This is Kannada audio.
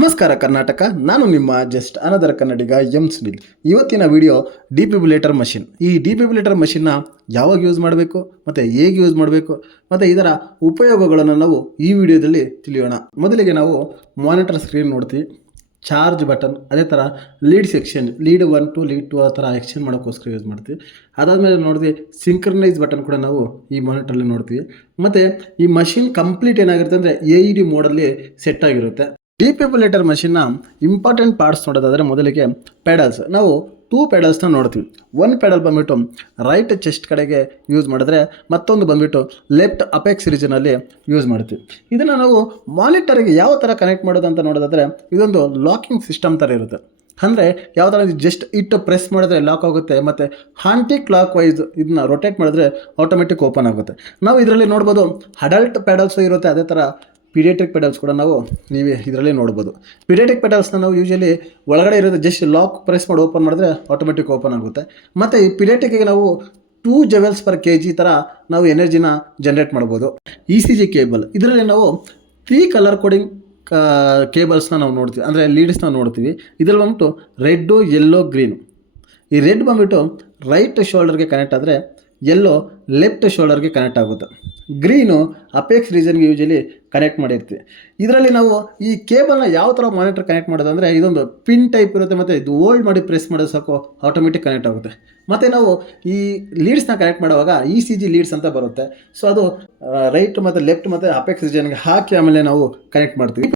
ನಮಸ್ಕಾರ ಕರ್ನಾಟಕ. ನಾನು ನಿಮ್ಮ ಜಸ್ಟ್ ಅನದರ ಕನ್ನಡಿಗ ಸುನಿಲ್. ಇವತ್ತಿನ ವಿಡಿಯೋ ಡಿಫಿಬ್ರಿಲೇಟರ್ ಮಷಿನ್. ಈ ಡಿಫಿಬ್ರಿಲೇಟರ್ ಮಷಿನ್ನ ಯಾವಾಗ ಯೂಸ್ ಮಾಡಬೇಕು ಮತ್ತು ಹೇಗೆ ಯೂಸ್ ಮಾಡಬೇಕು ಮತ್ತು ಇದರ ಉಪಯೋಗಗಳನ್ನು ನಾವು ಈ ವಿಡಿಯೋದಲ್ಲಿ ತಿಳಿಯೋಣ. ಮೊದಲಿಗೆ ನಾವು ಮಾನಿಟರ್ ಸ್ಕ್ರೀನ್ ನೋಡ್ತೀವಿ, ಚಾರ್ಜ್ ಬಟನ್, ಅದೇ ಥರ lead section, lead 1 to lead 2 ಆ ಥರ ಎಕ್ಸ್ಚೇಂಜ್ ಮಾಡೋಕ್ಕೋಸ್ಕರ ಯೂಸ್ ಮಾಡ್ತೀವಿ. ಅದಾದಮೇಲೆ ನೋಡ್ತೀವಿ ಸಿಂಕ್ರನೈಸ್ ಬಟನ್ ಕೂಡ ನಾವು ಈ ಮಾನಿಟ್ರಲ್ಲಿ ನೋಡ್ತೀವಿ. ಮತ್ತು ಈ ಮಷಿನ್ ಕಂಪ್ಲೀಟ್ ಏನಾಗಿರುತ್ತೆ ಅಂದರೆ AED ಮೋಡಲ್ಲಿ ಸೆಟ್ ಆಗಿರುತ್ತೆ. ಡಿಫಿಬ್ರಿಲೇಟರ್ ಮಷಿನ್ನ ಇಂಪಾರ್ಟೆಂಟ್ ಪಾರ್ಟ್ಸ್ ನೋಡೋದಾದರೆ ಮೊದಲಿಗೆ ಪೆಡಲ್ಸ್. ನಾವು 2 ಪೆಡಲ್ಸ್ನ ನೋಡ್ತೀವಿ. ಒಂದು ಪೆಡಲ್ ಬಂದುಬಿಟ್ಟು ರೈಟ್ ಚೆಸ್ಟ್ ಕಡೆಗೆ ಯೂಸ್ ಮಾಡಿದ್ರೆ, ಮತ್ತೊಂದು ಬಂದುಬಿಟ್ಟು ಲೆಫ್ಟ್ ಅಪೆಕ್ಸ್ ರೀಜನಲ್ಲಿ ಯೂಸ್ ಮಾಡ್ತೀವಿ. ಇದನ್ನು ನಾವು ಮಾನಿಟರ್ಗೆ ಯಾವ ಥರ ಕನೆಕ್ಟ್ ಮಾಡೋದು ಅಂತ ನೋಡೋದಾದರೆ, ಇದೊಂದು ಲಾಕಿಂಗ್ ಸಿಸ್ಟಮ್ ಥರ ಇರುತ್ತೆ. ಅಂದರೆ ಯಾವ ಥರ ಜಸ್ಟ್ ಇಟ್ಟು ಪ್ರೆಸ್ ಮಾಡಿದ್ರೆ ಲಾಕ್ ಆಗುತ್ತೆ, ಮತ್ತು ಆಂಟಿ ಕ್ಲಾಕ್ ವೈಸ್ ಇದನ್ನ ರೊಟೇಟ್ ಮಾಡಿದ್ರೆ ಆಟೋಮೆಟಿಕ್ ಓಪನ್ ಆಗುತ್ತೆ. ನಾವು ಇದರಲ್ಲಿ ನೋಡ್ಬೋದು ಅಡಲ್ಟ್ ಪೆಡಲ್ಸು ಇರುತ್ತೆ, ಅದೇ ಥರ ಪೀಡಿಯಾಟ್ರಿಕ್ ಪೆಡಲ್ಸ್ ಕೂಡ ನಾವು ಇದರಲ್ಲಿ ನೋಡ್ಬೋದು. ಪೀಡಿಯಾಟ್ರಿಕ್ ಪೆಡಲ್ಸ್ನ ನಾವು ಯೂಶಲಿ ಒಳಗಡೆ ಇರೋದು ಜಸ್ಟ್ ಲಾಕ್ ಪ್ರೆಸ್ ಮಾಡಿ ಓಪನ್ ಮಾಡಿದ್ರೆ ಆಟೋಮೆಟಿಕ್ ಓಪನ್ ಆಗುತ್ತೆ. ಮತ್ತು ಈ ಪೀಡಿಯಾಟ್ರಿಕ್ಗೆ ನಾವು 2 joules per kg ಥರ ನಾವು ಎನರ್ಜಿನ ಜನ್ರೇಟ್ ಮಾಡ್ಬೋದು. ECG ಕೇಬಲ್, ಇದರಲ್ಲಿ ನಾವು 3 ಕಲರ್ ಕೋಡಿಂಗ್ ಕೇಬಲ್ಸ್ನ ನಾವು ನೋಡ್ತೀವಿ, ಅಂದರೆ ಲೀಡ್ಸ್ನ ನೋಡ್ತೀವಿ. ಇದರಲ್ಲಿ ಬಂದ್ಬಿಟ್ಟು ರೆಡ್ಡು, ಯೆಲ್ಲೋ, ಗ್ರೀನು. ಈ ರೆಡ್ ಬಂದುಬಿಟ್ಟು ರೈಟ್ ಶೋಲ್ಡರ್ಗೆ ಕನೆಕ್ಟ್ ಆದರೆ, ಯೆಲ್ಲೋ ಲೆಫ್ಟ್ ಶೋಲ್ಡರ್ಗೆ ಕನೆಕ್ಟ್ ಆಗುತ್ತೆ, ಗ್ರೀನು ಅಪೆಕ್ಸ್ ರೀಜನ್ಗೆ ಯೂಶಲಿ ಕನೆಕ್ಟ್ ಮಾಡಿರ್ತೀವಿ. ಇದರಲ್ಲಿ ನಾವು ಈ ಕೇಬಲ್ನ ಯಾವ ಥರ ಮಾನಿಟರ್ ಕನೆಕ್ಟ್ ಮಾಡೋದು ಅಂದರೆ, ಇದೊಂದು ಪಿನ್ ಟೈಪ್ ಇರುತ್ತೆ, ಮತ್ತು ಇದು ಹೋಲ್ಡ್ ಮಾಡಿ ಪ್ರೆಸ್ ಮಾಡೋದು ಸಾಕು ಆಟೋಮೆಟಿಕ್ ಕನೆಕ್ಟ್ ಆಗುತ್ತೆ. ಮತ್ತು ನಾವು ಈ ಲೀಡ್ಸ್ನ ಕನೆಕ್ಟ್ ಮಾಡುವಾಗ ECG ಲೀಡ್ಸ್ ಅಂತ ಬರುತ್ತೆ. ಸೊ ಅದು ರೈಟ್ ಮತ್ತು ಲೆಫ್ಟ್ ಮತ್ತು ಅಪೆಕ್ಸ್ ರೀಜನ್ಗೆ ಹಾಕಿ ಆಮೇಲೆ ನಾವು ಕನೆಕ್ಟ್ ಮಾಡ್ತೀವಿ.